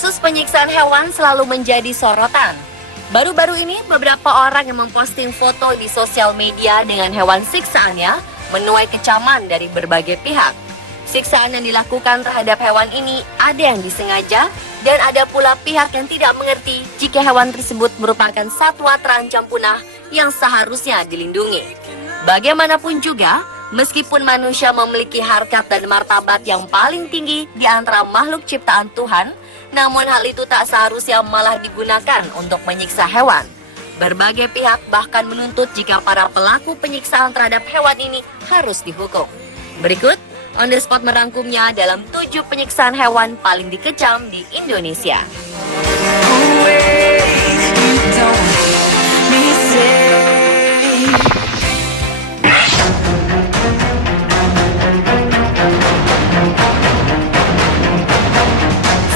Kasus penyiksaan hewan selalu menjadi sorotan. Baru-baru ini, beberapa orang yang memposting foto di sosial media dengan hewan siksaannya menuai kecaman dari berbagai pihak. Siksaan yang dilakukan terhadap hewan ini ada yang disengaja dan ada pula pihak yang tidak mengerti jika hewan tersebut merupakan satwa terancam punah yang seharusnya dilindungi. Bagaimanapun juga, meskipun manusia memiliki harkat dan martabat yang paling tinggi di antara makhluk ciptaan Tuhan, namun hal itu tak seharusnya malah digunakan untuk menyiksa hewan. Berbagai pihak bahkan menuntut jika para pelaku penyiksaan terhadap hewan ini harus dihukum. Berikut, On The Spot merangkumnya dalam 7 penyiksaan hewan paling dikecam di Indonesia.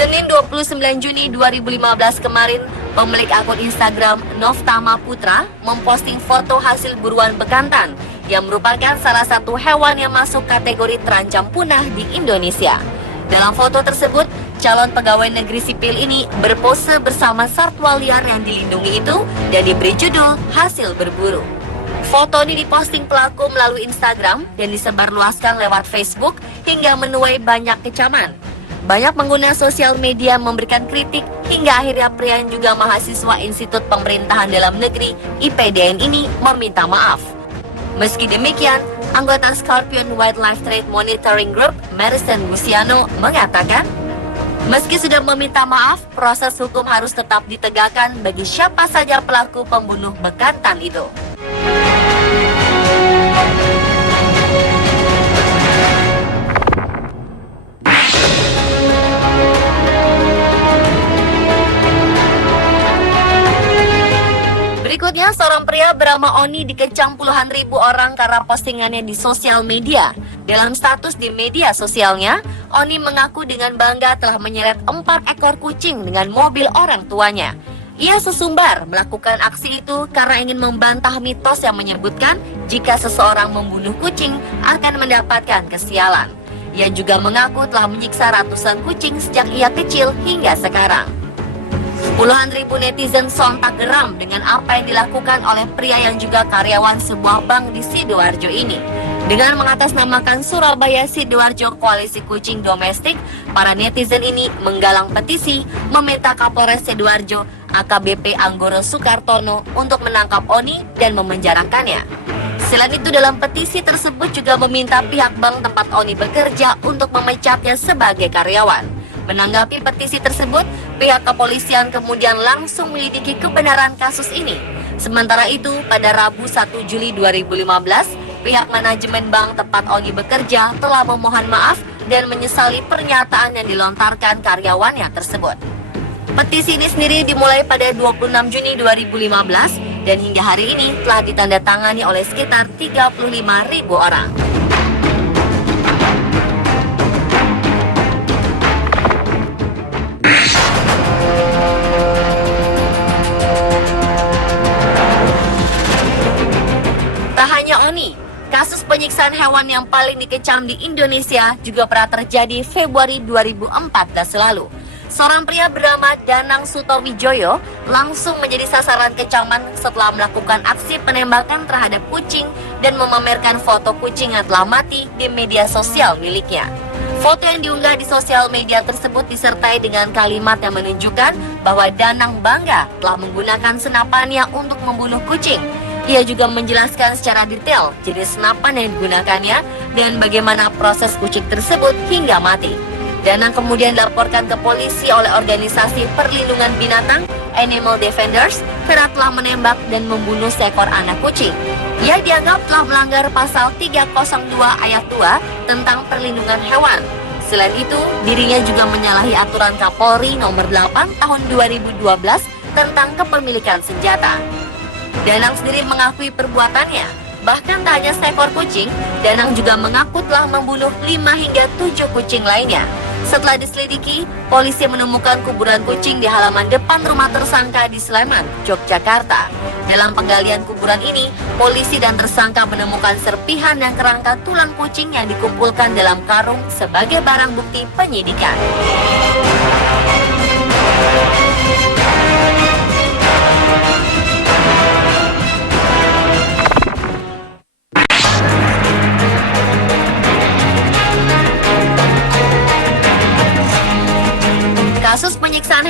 Senin 29 Juni 2015 kemarin, pemilik akun Instagram Noftama Putra memposting foto hasil buruan bekantan yang merupakan salah satu hewan yang masuk kategori terancam punah di Indonesia. Dalam foto tersebut, calon pegawai negeri sipil ini berpose bersama satwa liar yang dilindungi itu dan diberi judul hasil berburu. Foto ini diposting pelaku melalui Instagram dan disebarluaskan lewat Facebook hingga menuai banyak kecaman. Banyak pengguna sosial media memberikan kritik hingga akhirnya pria yang juga mahasiswa Institut Pemerintahan Dalam Negeri IPDN ini meminta maaf. Meski demikian, anggota Scorpion Wildlife Trade Monitoring Group, Marison Luciano, mengatakan, meski sudah meminta maaf, proses hukum harus tetap ditegakkan bagi siapa saja pelaku pembunuh bekantan itu. Berikutnya, seorang pria bernama Oni dikecam puluhan ribu orang karena postingannya di sosial media. Dalam status di media sosialnya, Oni mengaku dengan bangga telah menyeret 4 ekor kucing dengan mobil orang tuanya. Ia sesumbar melakukan aksi itu karena ingin membantah mitos yang menyebutkan jika seseorang membunuh kucing akan mendapatkan kesialan. Ia juga mengaku telah menyiksa ratusan kucing sejak ia kecil hingga sekarang. Puluhan ribu netizen sontak geram dengan apa yang dilakukan oleh pria yang juga karyawan sebuah bank di Sidoarjo ini. Dengan mengatasnamakan Surabaya Sidoarjo Koalisi Kucing Domestik, para netizen ini menggalang petisi meminta Kapolres Sidoarjo AKBP Anggoro Sukartono untuk menangkap Oni dan memenjarakannya. Selain itu, dalam petisi tersebut juga meminta pihak bank tempat Oni bekerja untuk memecatnya sebagai karyawan. Menanggapi petisi tersebut, pihak kepolisian kemudian langsung menyelidiki kebenaran kasus ini. Sementara itu, pada Rabu 1 Juli 2015, pihak manajemen bank tempat Oni bekerja telah memohon maaf dan menyesali pernyataan yang dilontarkan karyawannya tersebut. Petisi ini sendiri dimulai pada 26 Juni 2015 dan hingga hari ini telah ditandatangani oleh sekitar 35.000 orang. Tak hanya Oni, kasus penyiksaan hewan yang paling dikecam di Indonesia juga pernah terjadi Februari 2014 lalu. Seorang pria bernama Danang Sutowijoyo langsung menjadi sasaran kecaman setelah melakukan aksi penembakan terhadap kucing dan memamerkan foto kucing yang telah mati di media sosial miliknya. Foto yang diunggah di sosial media tersebut disertai dengan kalimat yang menunjukkan bahwa Danang bangga telah menggunakan senapannya untuk membunuh kucing. Ia juga menjelaskan secara detail jenis senapan yang digunakannya dan bagaimana proses kucing tersebut hingga mati. Danang kemudian dilaporkan ke polisi oleh organisasi perlindungan binatang Animal Defenders karena telah menembak dan membunuh seekor anak kucing. Ia dianggap telah melanggar pasal 302 ayat 2 tentang perlindungan hewan. Selain itu, dirinya juga menyalahi aturan Kapolri nomor 8 tahun 2012 tentang kepemilikan senjata. Danang sendiri mengakui perbuatannya. Bahkan tak hanya seekor kucing, Danang juga mengaku telah membunuh 5 hingga 7 kucing lainnya. Setelah diselidiki, polisi menemukan kuburan kucing di halaman depan rumah tersangka di Sleman, Yogyakarta. Dalam penggalian kuburan ini, polisi dan tersangka menemukan serpihan dan kerangka tulang kucing yang dikumpulkan dalam karung sebagai barang bukti penyidikan.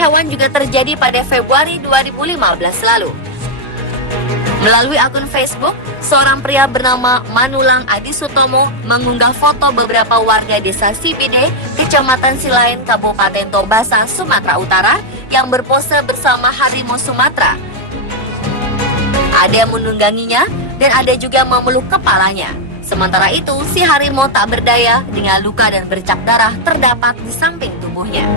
hewan juga terjadi pada Februari 2015 lalu. Melalui akun Facebook, seorang pria bernama Manulang Adi Sutomo mengunggah foto beberapa warga desa Sibide, Kecamatan Silain, Kabupaten Tobasa, Sumatera Utara yang berpose bersama harimau Sumatera. Ada yang menungganginya dan ada juga memeluk kepalanya. Sementara itu, si harimau tak berdaya dengan luka dan bercak darah terdapat di samping tubuhnya.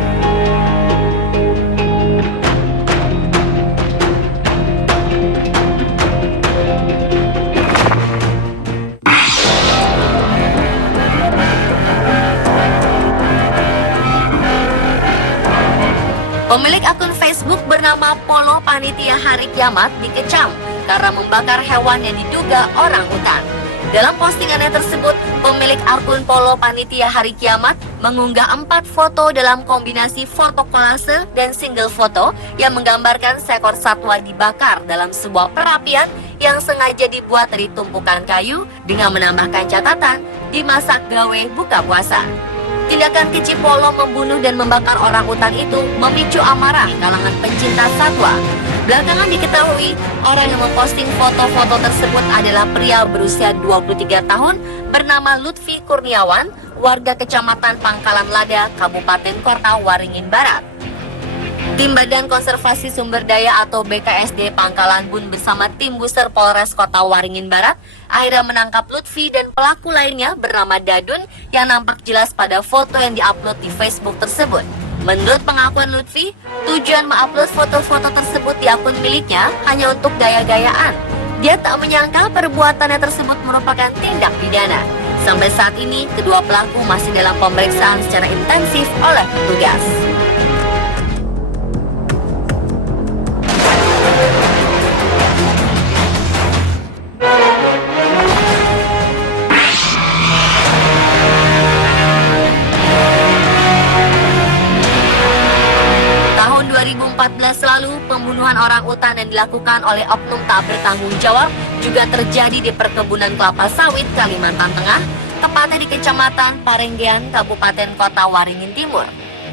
Pemilik akun Facebook bernama Polo Panitia Hari Kiamat dikecam karena membakar hewan yang diduga orang utan. Dalam postingannya tersebut, pemilik akun Polo Panitia Hari Kiamat mengunggah 4 foto dalam kombinasi foto kolase dan single foto yang menggambarkan seekor satwa dibakar dalam sebuah perapian yang sengaja dibuat dari tumpukan kayu dengan menambahkan catatan dimasak gawe buka puasa. Tindakan keji Polo membunuh dan membakar orang utan itu memicu amarah kalangan pencinta satwa. Belakangan diketahui, orang yang memposting foto-foto tersebut adalah pria berusia 23 tahun bernama Lutfi Kurniawan, warga Kecamatan Pangkalan Lada, Kabupaten Kota Waringin Barat. Tim Badan Konservasi Sumber Daya atau BKSD Pangkalan Bun bersama tim Buser Polres Kota Waringin Barat akhirnya menangkap Lutfi dan pelaku lainnya bernama Dadun yang nampak jelas pada foto yang diupload di Facebook tersebut. Menurut pengakuan Lutfi, tujuan mengupload foto-foto tersebut di akun miliknya hanya untuk gaya-gayaan. Dia tak menyangka perbuatannya tersebut merupakan tindak pidana. Sampai saat ini, kedua pelaku masih dalam pemeriksaan secara intensif oleh petugas. Tahun 2014 lalu, pembunuhan orang utan yang dilakukan oleh oknum tak bertanggung jawab juga terjadi di perkebunan kelapa sawit Kalimantan Tengah, tepatnya di Kecamatan Parenggean, Kabupaten Kota Waringin Timur.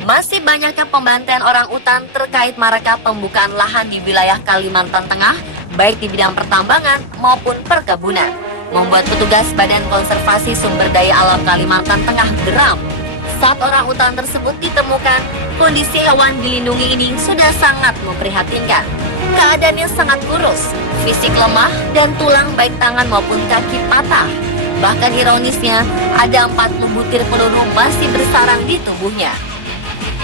Masih banyaknya pembantaian orang utan terkait maraknya pembukaan lahan di wilayah Kalimantan Tengah, baik di bidang pertambangan maupun perkebunan, membuat petugas Badan Konservasi Sumber Daya Alam Kalimantan Tengah geram. Saat orang utan tersebut ditemukan, kondisi hewan dilindungi ini sudah sangat memprihatinkan. Keadaannya sangat kurus, fisik lemah, dan tulang baik tangan maupun kaki patah. Bahkan ironisnya, ada 40 butir peluru masih bersarang di tubuhnya.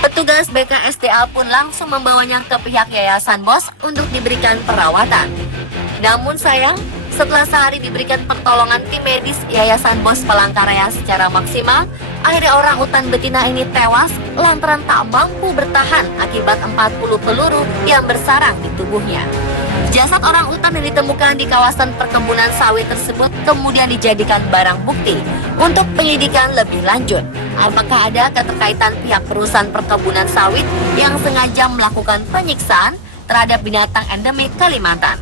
Petugas BKSDA pun langsung membawanya ke pihak Yayasan BOS untuk diberikan perawatan. Namun sayang, setelah sehari diberikan pertolongan tim medis Yayasan BOS Palangkaraya secara maksimal, akhirnya orang utan betina ini tewas lantaran tak mampu bertahan akibat 40 peluru yang bersarang di tubuhnya. Jasad orang utan yang ditemukan di kawasan perkebunan sawit tersebut kemudian dijadikan barang bukti untuk penyidikan lebih lanjut. Apakah ada keterkaitan pihak perusahaan perkebunan sawit yang sengaja melakukan penyiksaan terhadap binatang endemik Kalimantan?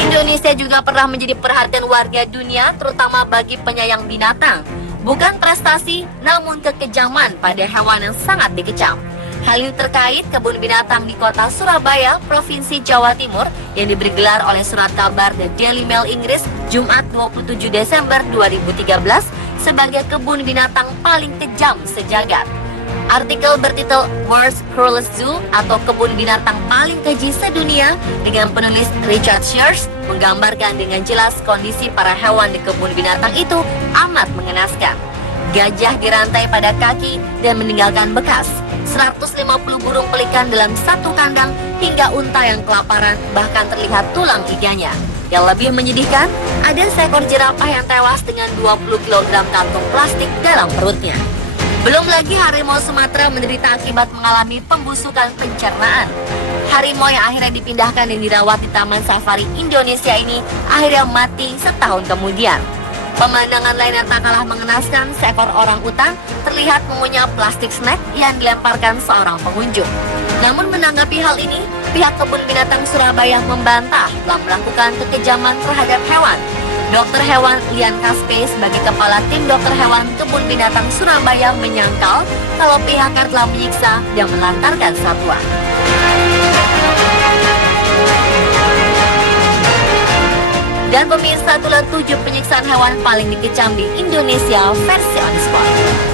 Indonesia juga pernah menjadi perhatian warga dunia, terutama bagi penyayang binatang. Bukan prestasi, namun kekejaman pada hewan yang sangat dikecam. Hal ini terkait kebun binatang di kota Surabaya, Provinsi Jawa Timur, yang diberi gelar oleh surat kabar The Daily Mail Inggris, Jumat 27 Desember 2013, sebagai kebun binatang paling kejam sejagat. Artikel bertitel World's Cruelest Zoo atau kebun binatang paling keji sedunia dengan penulis Richard Shears menggambarkan dengan jelas kondisi para hewan di kebun binatang itu amat mengenaskan. Gajah dirantai pada kaki dan meninggalkan bekas. 150 burung pelikan dalam satu kandang hingga unta yang kelaparan bahkan terlihat tulang iganya. Yang lebih menyedihkan, ada seekor jerapah yang tewas dengan 20 kg kantong plastik dalam perutnya. Belum lagi harimau Sumatera menderita akibat mengalami pembusukan pencernaan. Harimau yang akhirnya dipindahkan dan dirawat di Taman Safari Indonesia ini akhirnya mati setahun kemudian. Pemandangan lain yang tak kalah mengenaskan, seekor orang utan terlihat mengunyah plastik snack yang dilemparkan seorang pengunjung. Namun menanggapi hal ini, pihak Kebun Binatang Surabaya membantah telah melakukan kekejaman terhadap hewan. Dokter hewan Lian Kaspe sebagai kepala tim dokter hewan Kebun Binatang Surabaya menyangkal kalau pihaknya telah menyiksa dan melantarkan satwa. Dan pemirsa, itulah 7 penyiksaan hewan paling dikecam di Indonesia versi On Spot.